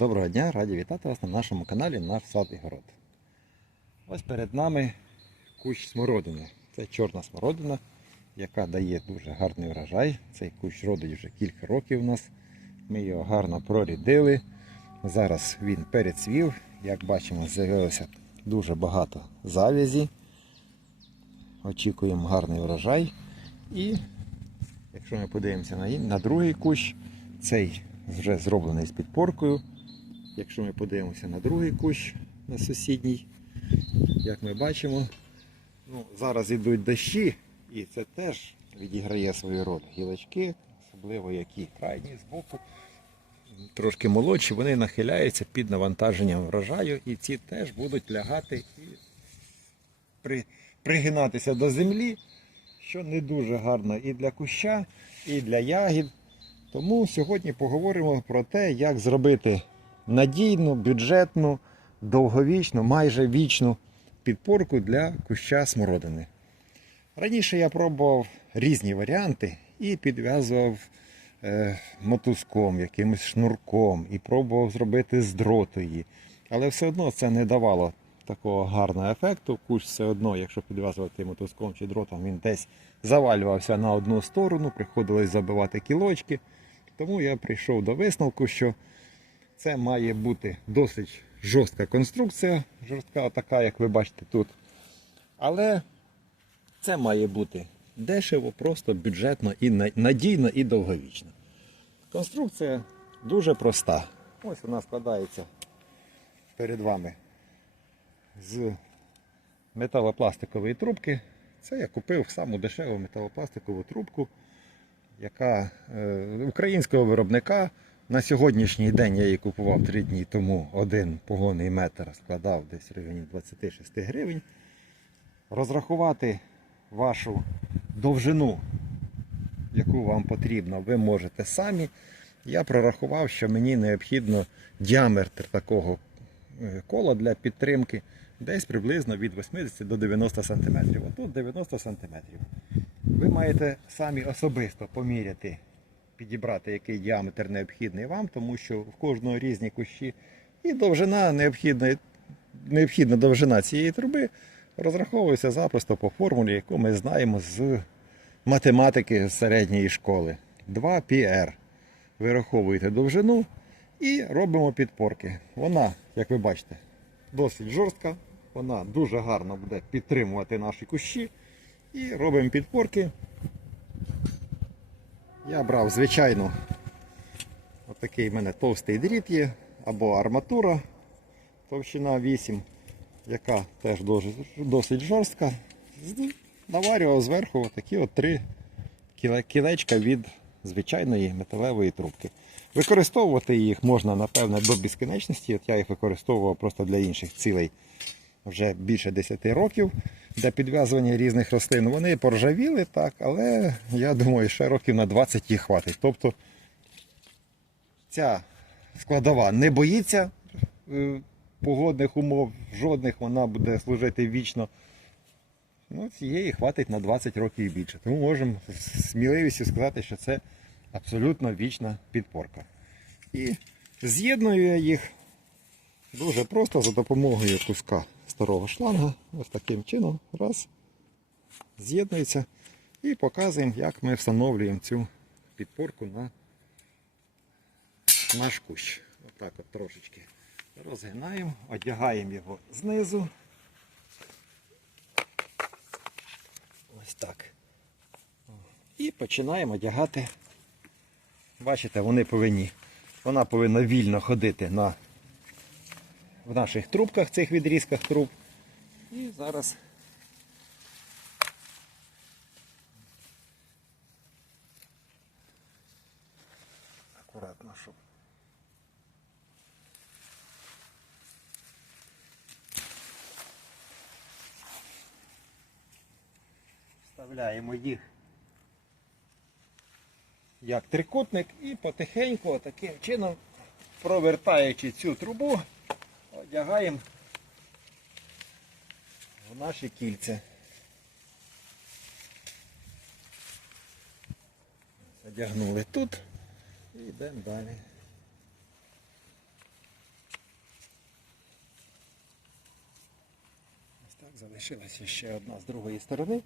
Доброго дня, раді вітати вас на нашому каналі Наш сад і город. Ось перед нами кущ смородини. Це чорна смородина, яка дає дуже гарний врожай. Цей кущ родить вже кілька років у нас. Ми його гарно прорідили. Зараз він перецвів. Як бачимо, з'явилося дуже багато завязі. Очікуємо гарний врожай. І якщо ми подивимося на, на другий кущ, цей вже зроблений з підпоркою. Якщо ми подивимося на другий кущ, на сусідній, як ми бачимо, ну, зараз йдуть дощі, і це теж відіграє свою роль. Гілочки, особливо які крайні збоку, трошки молодші, вони нахиляються під навантаженням врожаю, і ці теж будуть лягати і при, пригинатися до землі, що не дуже гарно і для куща, і для ягід. Тому сьогодні поговоримо про те, як зробити надійну, бюджетну, довговічну, майже вічну підпорку для куща смородини. Раніше я пробував різні варіанти і підв'язував е, мотузком, якимось шнурком, і пробував зробити з дроту її. Але все одно це не давало такого гарного ефекту. Кущ все одно, якщо підв'язувати мотузком чи дротом, він десь завалювався на одну сторону, приходилось забивати кілочки. Тому я прийшов до висновку, що це має бути досить жорстка конструкція, жорстка така, як ви бачите тут. Але це має бути дешево, просто бюджетно і надійно і довговічно. Конструкція дуже проста. Ось вона складається перед вами з металопластикової трубки. Це я купив саму дешеву металопластикову трубку, яка е, українського виробника. На сьогоднішній день я її купував 3 дні тому. Один погонний метр складав десь в районі 26 гривень. Розрахувати вашу довжину, яку вам потрібно, ви можете самі. Я прорахував, що мені необхідно діаметр такого е, кола для підтримки десь приблизно від 80 до 90 см. Отут 90 см. Ви маєте самі особисто поміряти, підібрати, який діаметр необхідний вам, тому що в кожного різні кущі і довжина необхідна, необхідна довжина цієї труби розраховується запросто по формулі, яку ми знаємо з математики середньої школи. 2 πr. Вираховуєте довжину і робимо підпорки. Вона, як ви бачите, досить жорстка, вона дуже гарно буде підтримувати наші кущі. І робимо підпорки. Я брав звичайно отакий в мене товстий дріт є, або арматура товщина 8, яка теж досить жорстка. Наварював зверху такі от три кілечка від звичайної металевої трубки. Використовувати їх можна, напевне, до безкінечності. От я їх використовував просто для інших цілей вже більше 10 років для підв'язування різних рослин. Вони поржавіли, так, але я думаю, ще років на 20 їх хватить. Тобто ця складова не боїться е, погодних умов, жодних вона буде служити вічно. Ну, цієї хватить на 20 років і більше. Тому можемо з сміливістю сказати, що це абсолютно вічна підпорка. І з'єдную я їх дуже просто за допомогою куска старого шланга. Ось таким чином. Раз. З'єднується. І показуємо, як ми встановлюємо цю підпорку на наш кущ. Отак от трошечки розгинаємо, одягаємо його знизу. Ось так. І починаємо одягати. Бачите, вони повинні, вона повинна вільно ходити на, в наших трубках, цих відрізках труб. І зараз акуратно, щоб. Вставляємо їх як трикутник і потихеньку таким чином, провертаючи цю трубу, одягаємо в наші кільця. Задягнули тут і йдемо далі. Ось так залишилася ще одна з другої сторони.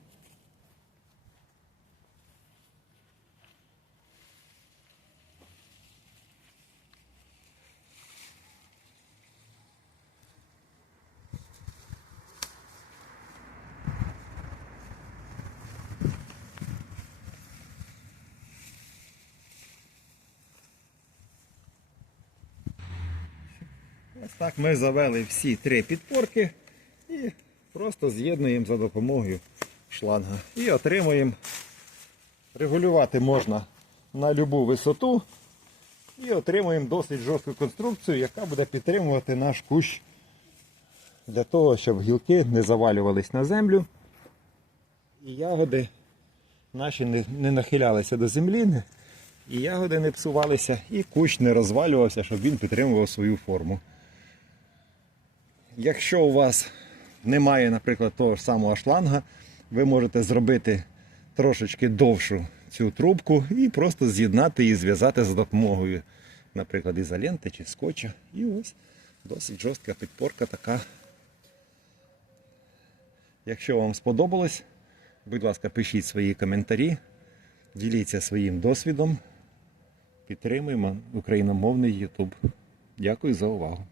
Ось так ми завели всі три підпорки і просто з'єднуємо за допомогою шланга. І отримуємо. Регулювати можна на будь-яку висоту. І отримуємо досить жорстку конструкцію, яка буде підтримувати наш кущ для того, щоб гілки не завалювались на землю. І ягоди наші не, не нахилялися до землі, і ягоди не псувалися, і кущ не розвалювався, щоб він підтримував свою форму. Якщо у вас немає, наприклад, того ж самого шланга, ви можете зробити трошечки довшу цю трубку і просто з'єднати її, зв'язати за допомогою, наприклад, ізоленти чи скотча. І ось досить жорстка підпорка така. Якщо вам сподобалось, будь ласка, пишіть свої коментарі, діліться своїм досвідом. Підтримуємо україномовний YouTube. Дякую за увагу.